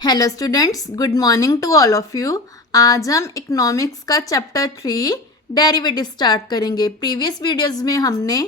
Hello students, good morning to all of you. आज हम economics का चैप्टर 3 डेरिवेटिव स्टार्ट करेंगे। प्रीवियस वीडियोस में हमने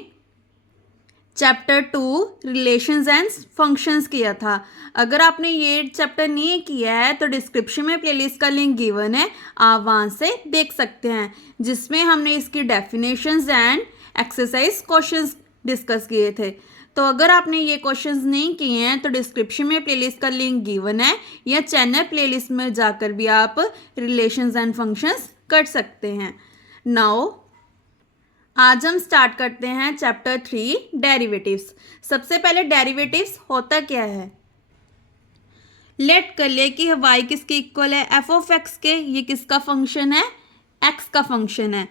चैप्टर 2 रिलेशंस एंड फंक्शंस किया था। अगर आपने ये चैप्टर नहीं किया है तो डिस्क्रिप्शन में प्लेलिस्ट का लिंक गिवन है, आप वहाँ से देख सकते हैं, जिसमें हमने इसकी definitions and exercise questions discuss किए थे। तो अगर आपने ये क्वेश्चंस नहीं किए हैं तो डिस्क्रिप्शन में प्लेलिस्ट का लिंक गिवन है, या चैनल प्लेलिस्ट में जाकर भी आप रिलेशंस एंड फंक्शंस कर सकते हैं। नाउ आज हम स्टार्ट करते हैं चैप्टर 3 डेरिवेटिव्स। सबसे पहले डेरिवेटिव्स होता क्या है। लेट कर ले कि y किसके इक्वल है, एफ ऑफ एक्स के। ये किसका फंक्शन है, x का फंक्शन है।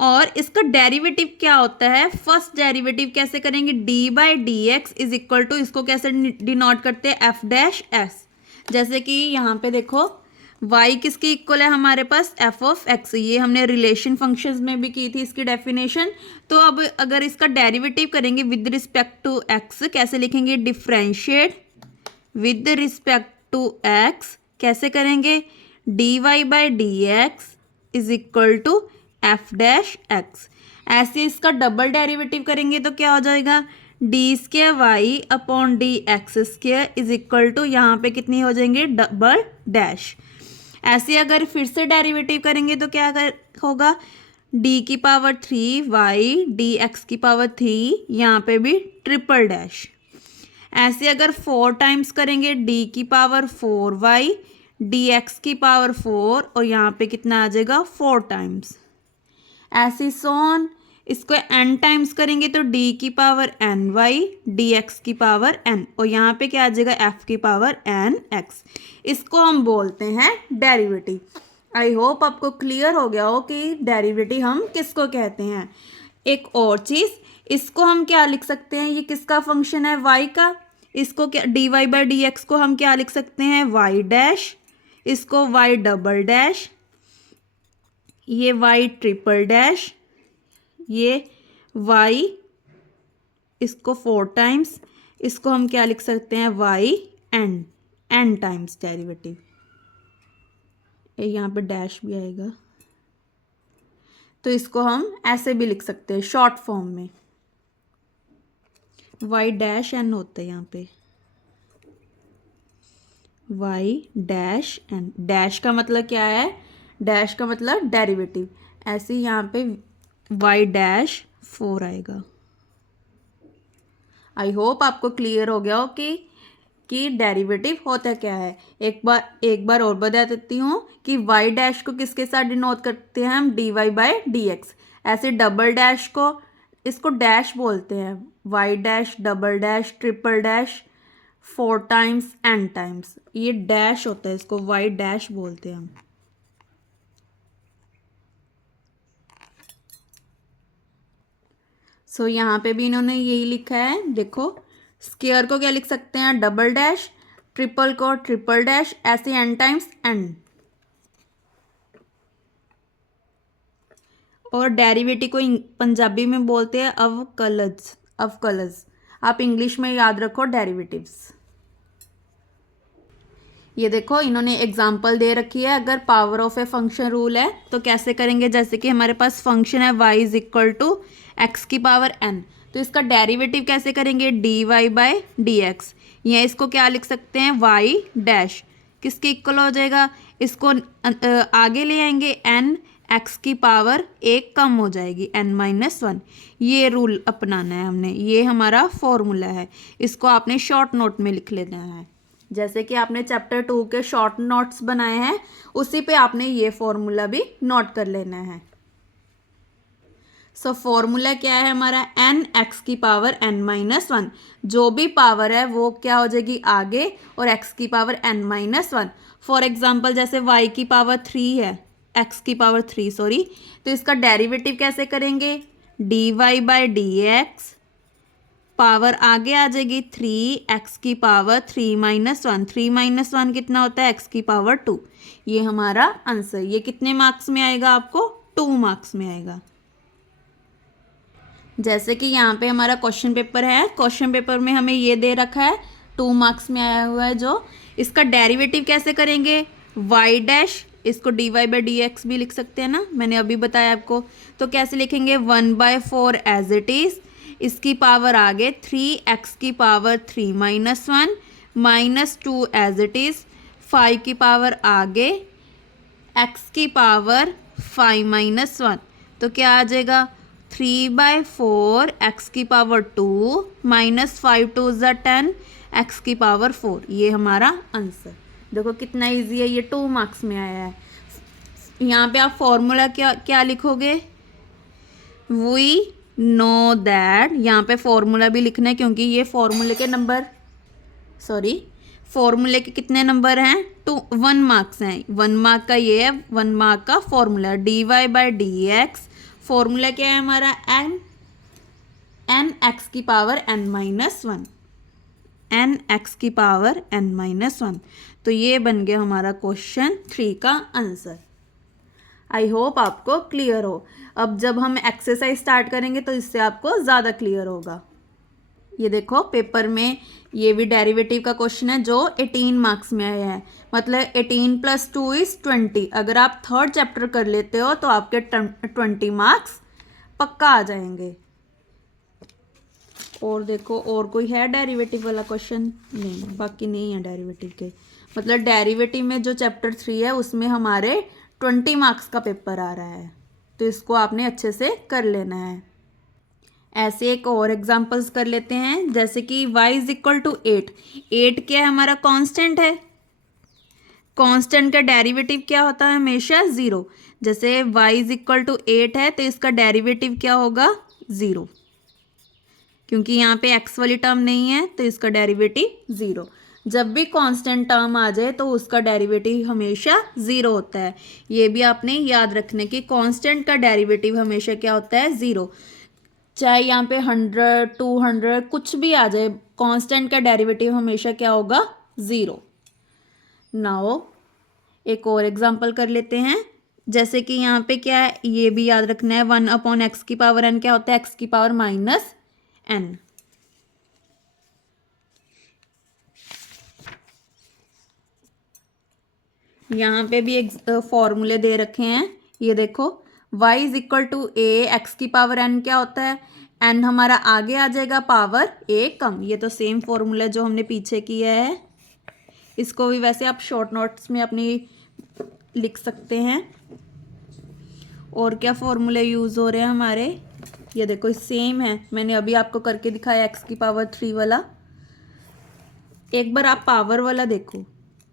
और इसका डेरिवेटिव क्या होता है, फर्स्ट डेरिवेटिव कैसे करेंगे, d by d x is equal to, इसको कैसे डिनोट करते हैं, एफ डैश एस। जैसे कि यहाँ पे देखो y किसकी इक्वल है हमारे पास, एफ ऑफ एक्स। ये हमने रिलेशन फंक्शंस में भी की थी इसकी डेफिनेशन। तो अब अगर इसका डेरिवेटिव करेंगे विद रिस्पेक्ट टू एक्स, कैसे लिखेंगे, differentiate with respect to x कैसे करेंगे, d y by d x is equal to f dash x. ऐसे इसका डबल डेरिवेटिव करेंगे तो क्या हो जाएगा, d square y upon d x square is equal to, यहाँ पे कितनी हो जाएंगे, डबल डैश। ऐसे अगर फिर से डेरिवेटिव करेंगे तो क्या होगा, डी की पावर 3 वाई डी एक्स की पावर 3, यहाँ पे भी ट्रिपल डैश। ऐसे अगर 4 टाइम्स करेंगे, डी की पावर 4 वाई डी एक्स की पावर 4, और यहाँ पे कितना आ जाएगा, 4 टाइम्स। ऐसे सोन इसको n टाइम्स करेंगे तो d की power n y d x की पावर n, और यहाँ पे क्या आ जाएगा, f की पावर n x। इसको हम बोलते हैं डेरिवेटिव। आई होप आपको क्लियर हो गया हो कि डेरिवेटिव हम किसको कहते हैं। एक और चीज़, इसको हम क्या लिख सकते हैं, ये किसका फंक्शन है, y का। इसको क्या, d y by d x को हम क्या लिख सकते हैं, y डैश। इसको y डबल डैश, ये y ट्रिपल डैश, ये y, इसको 4 टाइम्स, इसको हम क्या लिख सकते हैं, y n टाइम्स डेरिवेटिव। यहाँ पे डैश भी आएगा, तो इसको हम ऐसे भी लिख सकते हैं शॉर्ट फॉर्म में, y डैश n होता है यहाँ पे, y डैश n। डैश का मतलब क्या है, डैश का मतलब डेरिवेटिव। ऐसे यहाँ पे y डैश 4 आएगा। आई होप आपको क्लियर हो गया हो कि डेरिवेटिव होता क्या है। एक बार और बता देती हूँ कि y डैश को किसके साथ डिनोट करते हैं हम, d y by d x. ऐसे डबल डैश को, इसको डैश बोलते हैं, y dash double dash triple dash 4 times n times, ये डैश होता है, इसको y डैश बोलते हैं हम। सो यहाँ पे भी इन्होंने यही लिखा है, देखो स्क्वायर को क्या लिख सकते हैं, डबल डैश, ट्रिपल को ट्रिपल डैश, ऐसे n टाइम्स n। और डेरिवेटिव को पंजाबी में बोलते हैं अवकलज। अवकलज आप इंग्लिश में याद रखो, डेरिवेटिव्स। ये देखो इन्होंने एग्जाम्पल दे रखी है, अगर power of a function rule है तो कैसे करेंगे। जैसे कि हमारे पास फंक्शन है y is equal to x की पावर n, तो इसका डेरिवेटिव कैसे करेंगे, d y by d x, या इसको क्या लिख सकते हैं, y डैश किसके इक्वल हो जाएगा, इसको आगे ले आएंगे n, x की पावर 1 कम हो जाएगी n माइनस 1। ये रूल अपनाना है हमने, ये हमारा फॉर्मूला है, इसको आपने शॉर्ट नोट में लिख लेना है। जैसे कि आपने चैप्टर 2 के शॉर्ट नोट्स बनाए हैं, उसी पे आपने ये फॉर्मूला भी नोट कर लेना है। सो फॉर्मूला क्या है हमारा, n x की पावर n माइनस 1, जो भी पावर है वो क्या हो जाएगी आगे, और x की power n minus 1। For example जैसे y की पावर 3 है, x की पावर 3 सॉरी, तो इसका डेरिवेटिव कैसे करेंगे, d y by d x, power आगे आ जाएगी 3x की पावर 3 माइनस 1, 3 माइनस 1 कितना होता है, x की पावर 2। ये हमारा आंसर, ये कितने मार्क्स में आएगा आपको, 2 मार्क्स में आएगा। जैसे कि यहाँ पे हमारा क्वेश्चन पेपर है, क्वेश्चन पेपर में हमें ये दे रखा है 2 मार्क्स में आया हुआ है जो। इसका डेरिवेटिव कैसे करेंगे, y डैश, इसको dy बाई डी एक्स भी लिख सकते हैं ना, मैंने अभी बताया आपको। तो कैसे लिखेंगे, 1/4 एज इट इज़, इसकी पावर आगे 3x की पावर 3 - 1 -2 एज इट इज़, 5 की पावर आगे x की पावर 5 - 1, तो क्या आ जाएगा 3/4 x की पावर 2 -5 2 ज़ा 10 x की पावर 4, ये हमारा आंसर। देखो कितना इजी है, ये 2 मार्क्स में आया है। यहाँ पे आप फॉर्मूला क्या क्या लिखोगे, वी नो दैट, यहाँ पे फॉर्मूला भी लिखना है क्योंकि ये फॉर्मूले के नंबर, सॉरी फॉर्मूले के कितने नंबर हैं, 1 मार्क्स हैं। 1 मार्क का ये है, 1 मार्क का formula dy by d x, formula क्या है हमारा n x की पावर n -1, n x की पावर n -1। तो ये बन गया हमारा क्वेश्चन 3 का आंसर। आई होप आपको क्लियर हो। अब जब हम एक्सरसाइज स्टार्ट करेंगे तो इससे आपको ज़्यादा क्लियर होगा। ये देखो पेपर में ये भी डेरिवेटिव का क्वेश्चन है जो 18 मार्क्स में आया है, मतलब 18 + 2 = 20। अगर आप 3rd चैप्टर कर लेते हो तो आपके 20 मार्क्स पक्का आ जाएंगे। और देखो और कोई है डेरिवेटिव वाला क्वेश्चन, नहीं, बाकी नहीं है डेरिवेटिव के। मतलब डेरिवेटिव में जो चैप्टर 3 है उसमें हमारे 20 मार्क्स का पेपर आ रहा है, तो इसको आपने अच्छे से कर लेना है। ऐसे एक और एग्जांपल्स कर लेते हैं, जैसे कि y = 8। 8 क्या है, हमारा कांस्टेंट है। कांस्टेंट का डेरिवेटिव क्या होता है, हमेशा 0। जैसे y = 8 है तो इसका डेरिवेटिव क्या होगा, 0, क्योंकि यहाँ पे x वाली टर्म नहीं है तो इसका डेरिवेटिव 0। जब भी कांस्टेंट टर्म आ जाए तो उसका डेरिवेटिव हमेशा 0 होता है। ये भी आपने याद रखने की, कांस्टेंट का डेरिवेटिव हमेशा क्या होता है, 0। चाहे यहाँ पे 100 200 कुछ भी आ जाए, कांस्टेंट का डेरिवेटिव हमेशा क्या होगा, 0। नाउ एक और एग्जांपल कर लेते हैं, जैसे कि यहाँ पे क्या है, ये भी याद रखना है, 1/x की पावर n क्या होता है, x की पावर -n। यहाँ पे भी एक फॉर्मूले दे रखे हैं, ये देखो y = a, x की पावर n क्या होता है, n हमारा आगे आ जाएगा, पावर a कम। ये तो सेम फॉर्मूला जो हमने पीछे किया है, इसको भी वैसे आप शॉर्ट नोट्स में अपनी लिख सकते हैं। और क्या फॉर्मूले यूज़ हो रहे हैं हमारे, ये देखो सेम है, मैंने अभी आपको करके दिखाया x की पावर 3 वाला। एक बार आप पावर वाला देखो,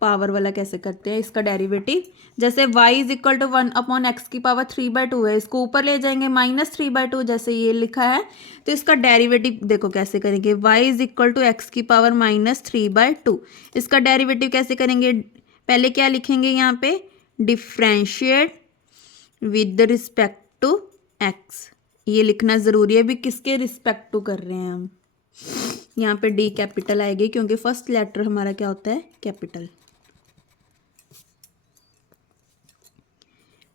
पावर वाला कैसे करते हैं इसका डेरिवेटिव। जैसे y = 1/x की पावर 3/2 है, इसको ऊपर ले जाएंगे -3/2, जैसे ये लिखा है, तो इसका डेरिवेटिव देखो कैसे करेंगे, y = x की पावर -3/2। इसका डेरिवेटिव कैसे करेंगे, पहले क्या लिखेंगे, यहाँ पे differentiate with respect to x, ये लिखना ज़रूरी है भी, किसके रिस्पेक्ट टू कर रहे हैं हम। यहाँ पे डी कैपिटल आएगी क्योंकि फर्स्ट लेटर हमारा क्या होता है, capital.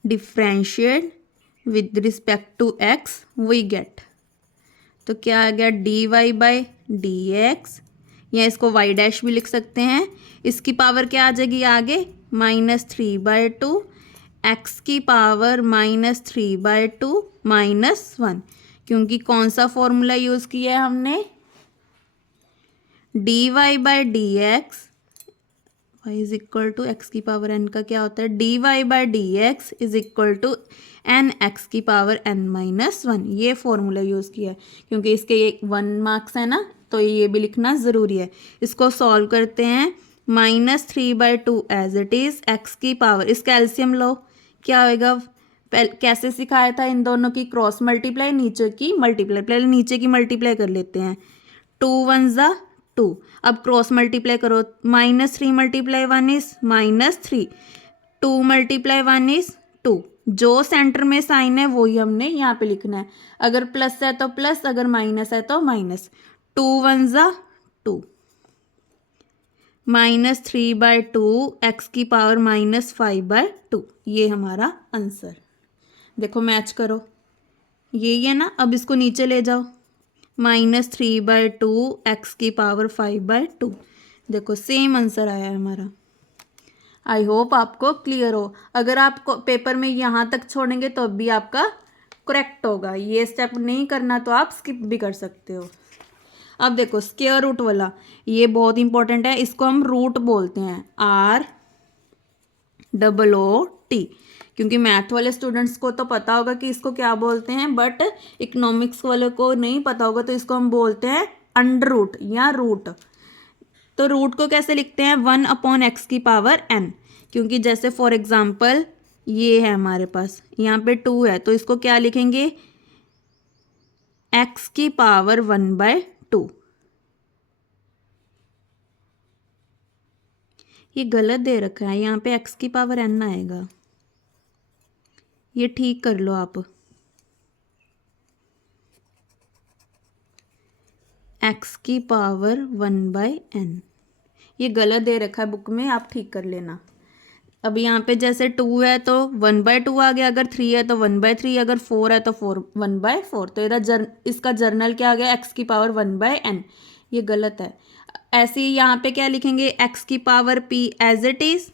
Differentiate with respect to x we get, तो क्या आ गया, dy बाई डी एक्स, या इसको y डैश भी लिख सकते हैं। इसकी पावर क्या आ जाएगी आगे, -3/2, x की पावर -3/2 -1, क्योंकि कौन सा फॉर्मूला यूज़ किया है हमने, dy by d x, y = x की पावर n का क्या होता है, dy by d x = n x की पावर n -1, ये फॉर्मूला यूज़ किया है। क्योंकि इसके 1 मार्क्स है ना, तो ये भी लिखना ज़रूरी है। इसको सॉल्व करते हैं, -3/2 एज इट इज़, x की पावर, इसका एलसीएम लो, क्या होएगा, कैसे सिखाया था, इन दोनों की क्रॉस मल्टीप्लाई, नीचे की मल्टीप्लाई, पहले नीचे की मल्टीप्लाई कर लेते हैं, 2 1 ज़ा 2, अब क्रॉस मल्टीप्लाई करो, -3 × 1 इज -3, 2 × 1 इज 2, जो सेंटर में साइन है वही हमने यहाँ पे लिखना है, अगर प्लस है तो प्लस, अगर माइनस है तो माइनस, 2 1 ज़ा 2, -3/2 x की पावर -5/2, ये हमारा आंसर। देखो मैच करो, यही है ना, अब इसको नीचे ले जाओ, -3/2 x की पावर 5/2, देखो सेम आंसर आया है हमारा। आई होप आपको क्लियर हो। अगर आप पेपर में यहाँ तक छोड़ेंगे तो भी आपका करेक्ट होगा। ये स्टेप नहीं करना तो आप स्किप भी कर सकते हो। अब देखो स्क्वायर रूट वाला, ये बहुत इंपॉर्टेंट है, इसको हम रूट बोलते हैं, ROOT। क्योंकि मैथ वाले स्टूडेंट्स को तो पता होगा कि इसको क्या बोलते हैं, बट इकोनॉमिक्स वाले को नहीं पता होगा, तो इसको हम बोलते हैं अंडर रूट या रूट। तो रूट को कैसे लिखते हैं, 1/x⁴n। क्योंकि जैसे फॉर एग्जाम्पल ये है हमारे पास, यहाँ पे 2 है, तो इसको क्या लिखेंगे, x⁴1/2। ये गलत दे रखा है, यहाँ पे x⁴n आएगा, ये ठीक कर लो आप। x⁴1/n ये गलत दे रखा है बुक में, आप ठीक कर लेना। अब यहाँ पे जैसे 2 है तो 1/2 आ गया, अगर 3 है तो 1/3, अगर 4 है तो 1/4। तो इधर इसका जर्नल क्या आ गया, x⁴1/n। ये गलत है। ऐसे ही यहाँ पे क्या लिखेंगे, x⁴p एज इट इज,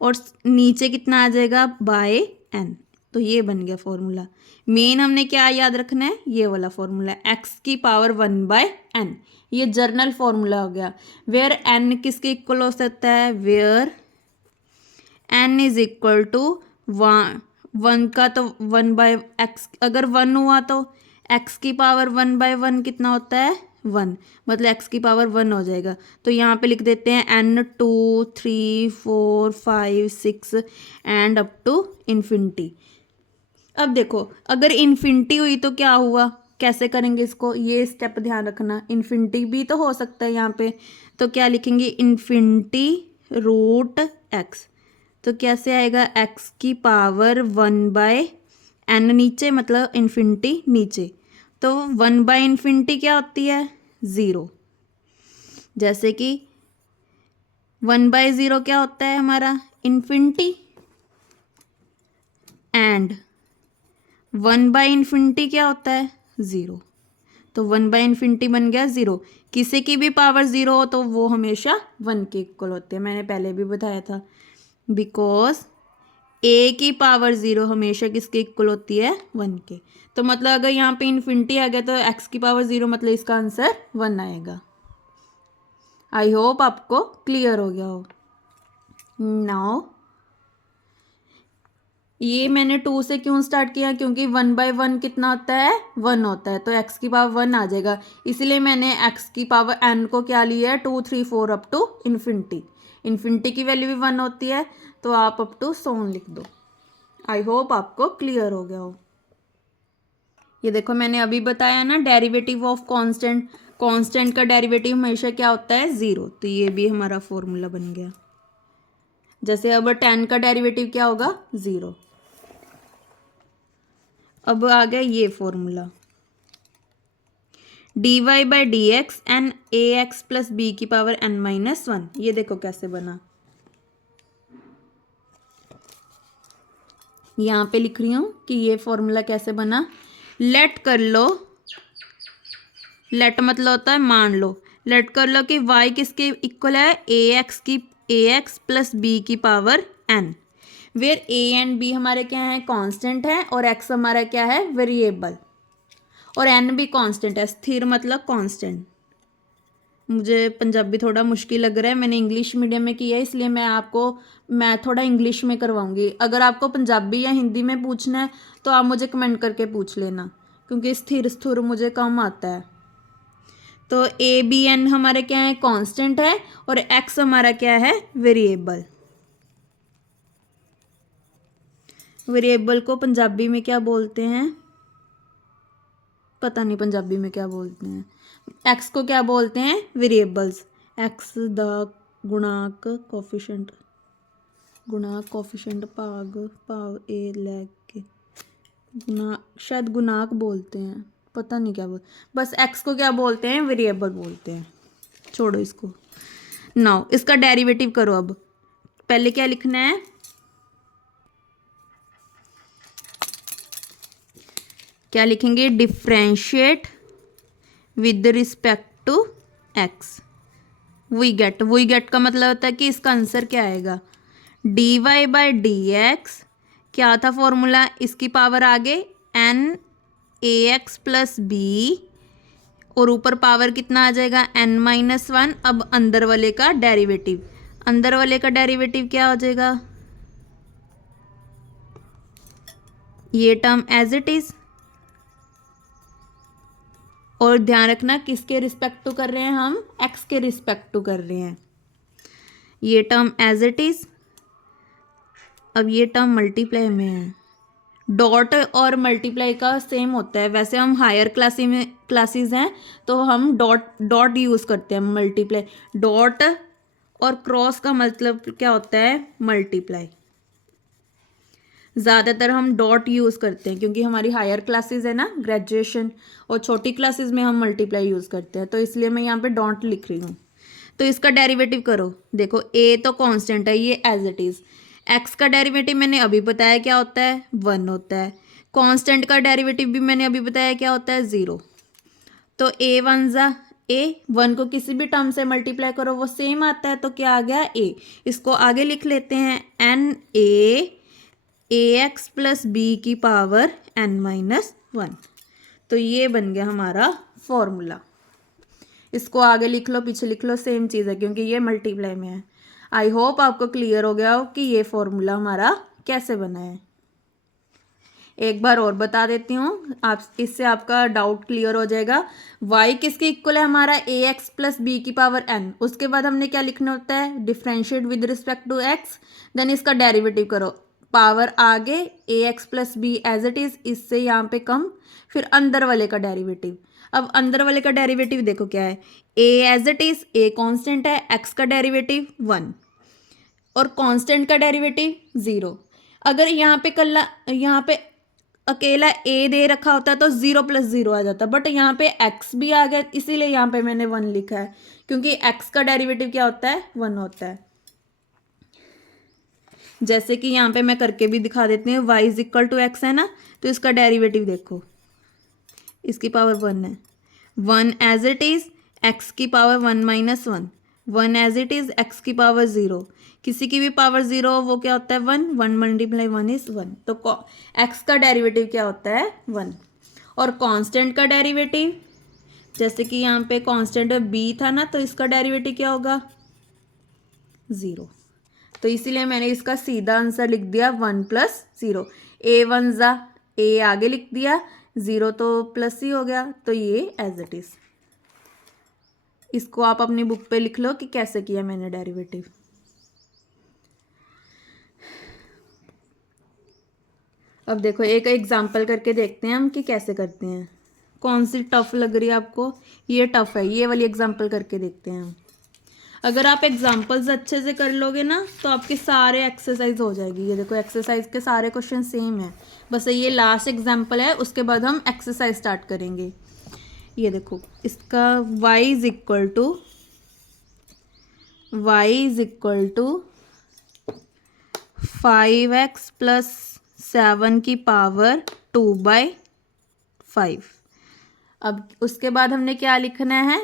और नीचे कितना आ जाएगा, बाय n। तो ये बन गया फॉर्मूला। मेन हमने क्या याद रखना है, ये वाला फॉर्मूला, x⁴1/n। ये जर्नल फॉर्मूला हो गया। वेयर n किसके इक्वल हो सकता है, where n is equal to 1 का तो 1/x, अगर 1 हुआ तो x⁴1/1 कितना होता है, 1, मतलब x⁴1 हो जाएगा। तो यहाँ पे लिख देते हैं n 2 3 4 5 6 and up to infinity. अब देखो अगर इन्फिनिटी हुई तो क्या हुआ, कैसे करेंगे इसको, ये स्टेप ध्यान रखना। इन्फिनिटी भी तो हो सकता है यहाँ पे, तो क्या लिखेंगे, इन्फिनिटी रूट x। तो कैसे आएगा, x⁴1/n नीचे, मतलब इन्फिनिटी नीचे, तो 1/∞ क्या होती है, 0। जैसे कि 1/0 क्या होता है हमारा, इन्फिनिटी, एंड 1/∞ क्या होता है, 0। तो 1/∞ बन गया 0। किसी की भी पावर 0 हो तो वो हमेशा 1 के इक्वल होते हैं, मैंने पहले भी बताया था। बिकॉज a की पावर 0 हमेशा किसके इक्वल होती है, 1 के। तो मतलब अगर यहाँ पे इन्फिनिटी आ गया तो x⁴0 मतलब इसका आंसर 1 आएगा। आई होप आपको क्लियर हो गया हो। नाउ ये मैंने 2 से क्यों स्टार्ट किया, क्योंकि 1/1 कितना होता है, 1 होता है, तो x⁴1 आ जाएगा। इसलिए मैंने x⁴n को क्या लिया है, 2 3 4 अप टू इन्फिनिटी। इन्फिनिटी की वैल्यू भी 1 होती है, तो आप अप टू 100 लिख दो। आई होप आपको क्लियर हो गया हो। ये देखो मैंने अभी बताया ना, डेरिवेटिव ऑफ कांस्टेंट, कांस्टेंट का डेरिवेटिव हमेशा क्या होता है, 0। तो ये भी हमारा फॉर्मूला बन गया। जैसे अब 10 का डेरिवेटिव क्या होगा, 0। अब आ गया ये formula, dy/dx N ax plus b⁴n-1। ये देखो कैसे बना, यहाँ पे लिख रही हूँ कि ये फॉर्मूला कैसे बना। लेट कर लो, लेट मतलब होता है मान लो, लेट कर लो कि y किसके इक्वल है, ax plus b⁴n, where a and b हमारे क्या है, कांस्टेंट है, और x हमारा क्या है, वेरिएबल, और n भी कांस्टेंट है, स्थिर मतलब कांस्टेंट। मुझे पंजाबी थोड़ा मुश्किल लग रहा है, मैंने इंग्लिश मीडियम में किया है, इसलिए मैं थोड़ा इंग्लिश में करवाऊंगी। अगर आपको पंजाबी या हिंदी में पूछना है तो आप मुझे कमेंट करके पूछ लेना, क्योंकि स्थिर स्थुर मुझे कम आता है। तो a b n हमारे क्या है, कांस्टेंट है, और x हमारा क्या है, वेरिएबल। वेरिएबल को पंजाबी में क्या बोलते हैं, पता नहीं पंजाबी में क्या बोलते हैं। x को क्या बोलते हैं, वेरिएबल्स। x दा गुणाक कोफिशिएंट, गुणाक कोफिशिएंट भाव a लैके गुना, शायद गुणाक बोलते हैं, पता नहीं क्या बस x को क्या बोलते हैं, वेरिएबल बोलते हैं। छोड़ो इसको। नाउ इसका डेरिवेटिव करो। अब पहले क्या लिखना है, क्या लिखेंगे, differentiate with respect to x। We get का मतलब होता है कि इसका आंसर क्या आएगा, d y by d x, क्या था फॉर्मूला, इसकी पावर आगे n a x plus b, और ऊपर पावर कितना आ जाएगा n माइनस वन। अब अंदर वाले का डेरिवेटिव, अंदर वाले का डेरिवेटिव क्या हो जाएगा, ये टर्म एज इट इज, और ध्यान रखना किसके रिस्पेक्ट टू कर रहे हैं हम, x के रिस्पेक्ट टू कर रहे हैं, ये टर्म एज इट इज। अब ये टर्म मल्टीप्लाई में है, डॉट और मल्टीप्लाई का सेम होता है, वैसे हम हायर क्लासेस हैं तो हम डॉट यूज़ करते हैं, मल्टीप्लाई डॉट और क्रॉस का मतलब क्या होता है, मल्टीप्लाई। ज़्यादातर हम डॉट यूज़ करते हैं क्योंकि हमारी हायर क्लासेस है ना, ग्रेजुएशन, और छोटी क्लासेस में हम मल्टीप्लाई यूज़ करते हैं, तो इसलिए मैं यहाँ पे डॉट लिख रही हूँ। तो इसका डेरिवेटिव करो, देखो a तो कांस्टेंट है, ये एज इट इज़। x का डेरिवेटिव मैंने अभी बताया क्या होता है, 1 होता है। कांस्टेंट का डेरिवेटिव भी मैंने अभी बताया क्या होता है, 0। तो a वन ज़ा ए, 1 को किसी भी टर्म से मल्टीप्लाई करो वो सेम आता है, तो क्या आ गया a। इसको आगे लिख लेते हैं n a x plus b की पावर n माइनस वन। तो ये बन गया हमारा फॉर्मूला। इसको आगे लिख लो पीछे लिख लो, सेम चीज़ है क्योंकि ये मल्टीप्लाई में है। आई होप आपको क्लियर हो गया हो कि ये फॉर्मूला हमारा कैसे बना है। एक बार और बता देती हूँ, आप इससे आपका डाउट क्लियर हो जाएगा। y किसके इक्वल है हमारा, ए एक्स प्लस बी की पावर n। उसके बाद हमने क्या लिखना होता है, differentiate with respect to x, then इसका डेरिवेटिव करो, पावर आगे a x plus b as it is, इससे यहाँ पे कम, फिर अंदर वाले का डेरिवेटिव। अब अंदर वाले का डेरिवेटिव देखो क्या है, a as it is, a constant है, x का डेरिवेटिव 1 और कांस्टेंट का डेरिवेटिव 0। अगर यहाँ पे अकेला a दे रखा होता तो 0 प्लस 0 आ जाता, बट यहाँ पे x भी आ गया, इसीलिए यहाँ पे मैंने 1 लिखा है, क्योंकि x का डेरिवेटिव क्या होता है, 1 होता है। जैसे कि यहाँ पे मैं करके भी दिखा देती हूँ, y is equal to x है ना, तो इसका डेरिवेटिव देखो, इसकी पावर 1 है, 1 एज इट इज़, x की power 1 minus one, 1 as it is, x की पावर 0, किसी की भी पावर 0 वो क्या होता है 1, 1 मल्टीप्लाई 1 इज़ 1। तो x का डेरिवेटिव क्या होता है 1। और कांस्टेंट का डेरिवेटिव, जैसे कि यहाँ पे कांस्टेंट b था ना, तो इसका डेरिवेटिव क्या होगा 0। तो इसीलिए मैंने इसका सीधा आंसर लिख दिया 1 प्लस 0। ए वन ज़ा ए आगे लिख दिया, 0 तो प्लस ही हो गया, तो ये एज इट इज़। इसको आप अपनी बुक पे लिख लो कि कैसे किया मैंने डेरिवेटिव। अब देखो एक एग्जांपल करके देखते हैं हम कि कैसे करते हैं। कौन सी टफ लग रही है आपको, ये टफ है, ये वाली एग्जांपल करके देखते हैं हम। अगर आप एग्जांपल्स अच्छे से कर लोगे ना तो आपके सारे एक्सरसाइज हो जाएगी। ये देखो एक्सरसाइज के सारे क्वेश्चन सेम है, बस ये लास्ट एग्जांपल है, उसके बाद हम एक्सरसाइज स्टार्ट करेंगे। ये देखो इसका y is equal to 5x plus 7 की पावर 2/5। अब उसके बाद हमने क्या लिखना है,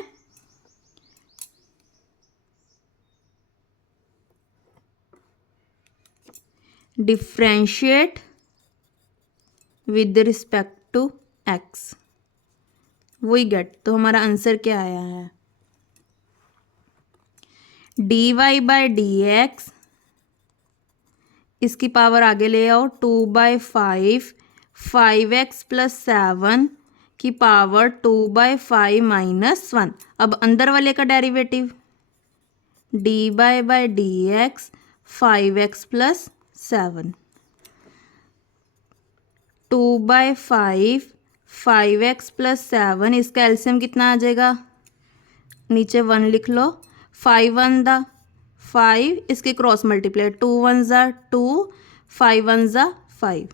differentiate with respect to x, we get. तो हमारा आंसर क्या आया है, dy बाई डी एक्स, इसकी पावर आगे ले आओ 2/5, 5x प्लस 7 की पावर 2/5 माइनस 1। अब अंदर वाले का derivative, dy by d x 5x plus 7, 2/5, 5x plus 7, इसका एलसीएम कितना आ जाएगा, नीचे 1 लिख लो, 5 1 दा 5, इसके क्रॉस मल्टीप्लाई, 2 1 ज़ा 2, 5 1 ज़ा 5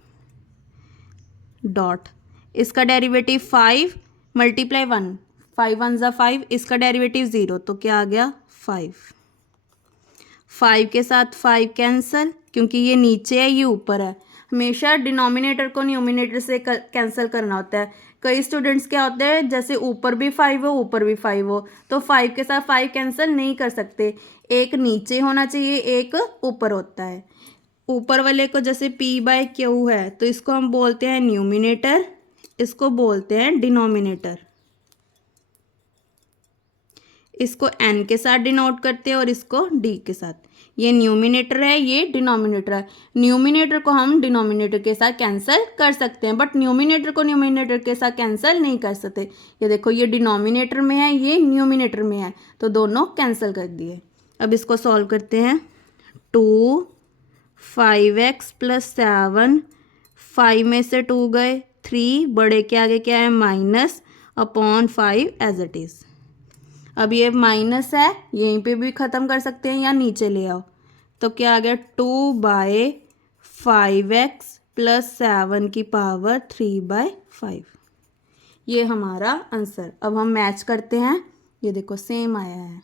डॉट, इसका डेरिवेटिव 5 मल्टीप्लाई 1, 5 1 ज़ा 5, इसका डेरिवेटिव 0, तो क्या आ गया 5। 5 के साथ 5 कैंसल, क्योंकि ये नीचे है ये ऊपर है, हमेशा डिनोमिनेटर को न्यूमिनेटर से कैंसिल करना होता है। कई स्टूडेंट्स क्या होते हैं, जैसे ऊपर भी 5 हो ऊपर भी 5 हो, तो 5 के साथ 5 कैंसिल नहीं कर सकते, एक नीचे होना चाहिए एक ऊपर होता है। ऊपर वाले को जैसे p/q है तो इसको हम बोलते हैं न्यूमिनेटर, इसको बोलते हैं डिनोमिनेटर। इसको n के साथ डिनोट करते हैं और इसको d के साथ। ये न्यूमिनेटर है, ये डिनोमिनेटर है। न्यूमिनेटर को हम डिनोमिनेटर के साथ कैंसिल कर सकते हैं, बट न्यूमिनेटर को न्यूमिनेटर के साथ कैंसिल नहीं कर सकते। ये देखो, ये डिनोमिनेटर में है, ये न्यूमिनेटर में है, तो दोनों कैंसिल कर दिए। अब इसको सॉल्व करते हैं। 2 5x + 7, 5 में से 2 गए, 3 बड़े के आगे क्या है -/5 एज इट इज़। अब ये माइनस है, यहीं पे भी ख़त्म कर सकते हैं या नीचे ले आओ, तो क्या आ गया 2/5x + 7 की पावर 3/5। ये हमारा आंसर। अब हम मैच करते हैं, ये देखो सेम आया है।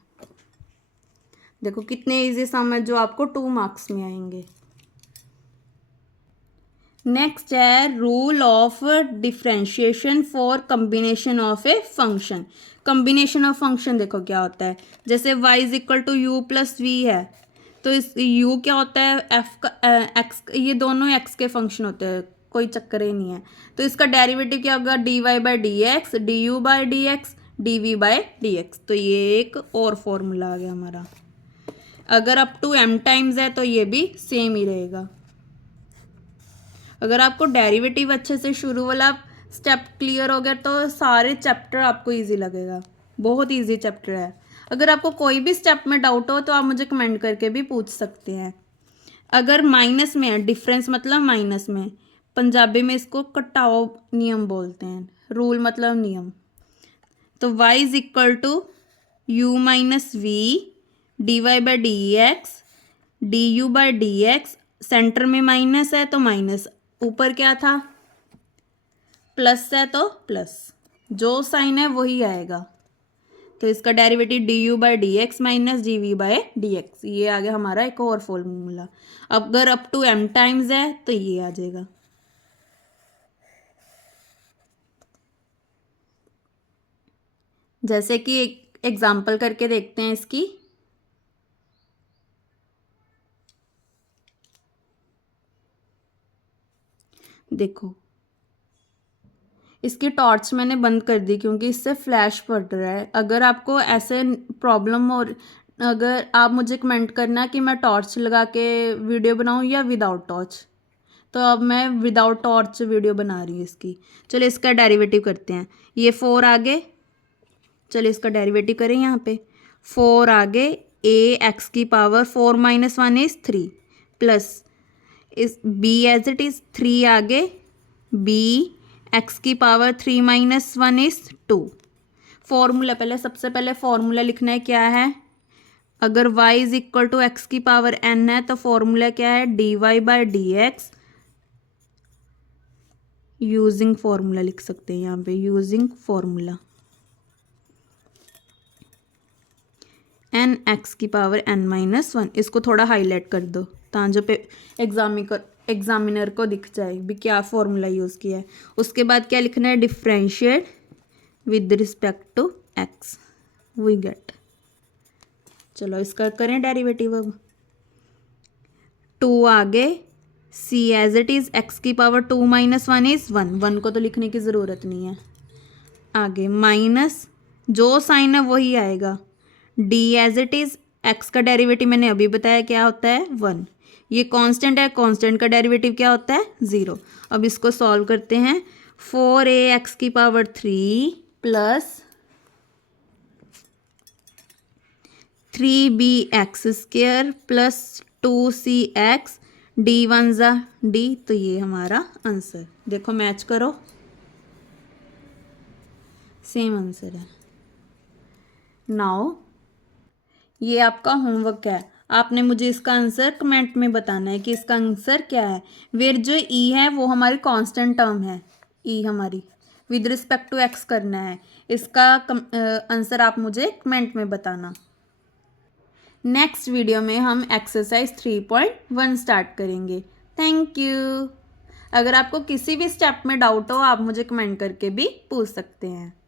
देखो कितने इजी सम है जो आपको 2 मार्क्स में आएंगे। नेक्स्ट है rule of differentiation for combination of a function. Combination of function देखो क्या होता है, जैसे y = u + v है, तो इस u क्या होता है f का x, ये दोनों x के फंक्शन होते हैं, कोई चक्कर ही नहीं है। तो इसका डेरिवेटिव क्या होगा dy/dx, du/dx, dv/dx। तो ये एक और फॉर्मूला आ गया हमारा। अगर अप टू m टाइम्स है तो ये भी सेम ही रहेगा। अगर आपको डेरिवेटिव अच्छे से शुरू वाला स्टेप क्लियर हो गया तो सारे चैप्टर आपको इजी लगेगा, बहुत इजी चैप्टर है। अगर आपको कोई भी स्टेप में डाउट हो तो आप मुझे कमेंट करके भी पूछ सकते हैं। अगर माइनस में है, डिफरेंस मतलब माइनस में, पंजाबी में इसको कटाओ नियम बोलते हैं, रूल मतलब नियम। तो y = u - v dy/dx du/dx, centre में माइनस है तो माइनस, ऊपर क्या था प्लस है तो प्लस, जो साइन है वही आएगा। तो इसका डेरिवेटिव du/dx - dv/dx, ये आ गया हमारा एक और फॉर्मूला। अगर अप टू m टाइम्स है तो ये आ जाएगा। जैसे कि एक एग्जाम्पल करके देखते हैं इसकी। देखो इसकी टॉर्च मैंने बंद कर दी क्योंकि इससे फ्लैश पड़ रहा है। अगर आपको ऐसे प्रॉब्लम हो, अगर आप मुझे कमेंट करना कि मैं टॉर्च लगा के वीडियो बनाऊं या विदाउट टॉर्च, तो अब मैं विदाउट टॉर्च वीडियो बना रही हूँ इसकी। चलो इसका डेरिवेटिव करते हैं। ये 4 आगे, चलो इसका डेरिवेटिव करें यहाँ पे। 4 आगे ax की पावर 4 - 1 = 3 प्लस इस b एज इट इज़, 3 आगे b x की पावर 3 - 1 = 2। फॉर्मूला पहले, सबसे पहले फॉर्मूला लिखना है क्या है। अगर y = x की पावर n है तो फॉर्मूला क्या है dy/dx, यूजिंग फॉर्मूला लिख सकते हैं यहाँ पे, यूजिंग फॉर्मूला n x की पावर n - 1। इसको थोड़ा हाईलाइट कर दो ताकि पे एग्जामिनर को दिख जाए भी क्या फॉर्मूला यूज़ किया है। उसके बाद क्या लिखना है, differentiate with respect to x, we get. चलो इसका करें डेरिवेटिव। अब 2 आगे c as it is, x की पावर 2 - 1 = 1, 1 को तो लिखने की ज़रूरत नहीं है। आगे माइनस, जो साइन है वही आएगा, d as it is, x का डेरिवेटिव मैंने अभी बताया क्या होता है 1, ये कांस्टेंट है, कांस्टेंट का डेरिवेटिव क्या होता है 0। अब इसको सॉल्व करते हैं। 4ax की power 3 plus 3bx² plus 2cx, d1 ज़ा d, तो ये हमारा आंसर। देखो मैच करो, सेम आंसर है। नाउ ये आपका होमवर्क है, आपने मुझे इसका आंसर कमेंट में बताना है कि इसका आंसर क्या है। वेर जो ई है वो हमारी कांस्टेंट टर्म है, ई हमारी विद रिस्पेक्ट टू एक्स करना है। इसका आंसर आप मुझे कमेंट में बताना। नेक्स्ट वीडियो में हम एक्सरसाइज 3.1 स्टार्ट करेंगे। Thank you. अगर आपको किसी भी स्टेप में डाउट हो आप मुझे कमेंट करके भी पूछ सकते हैं।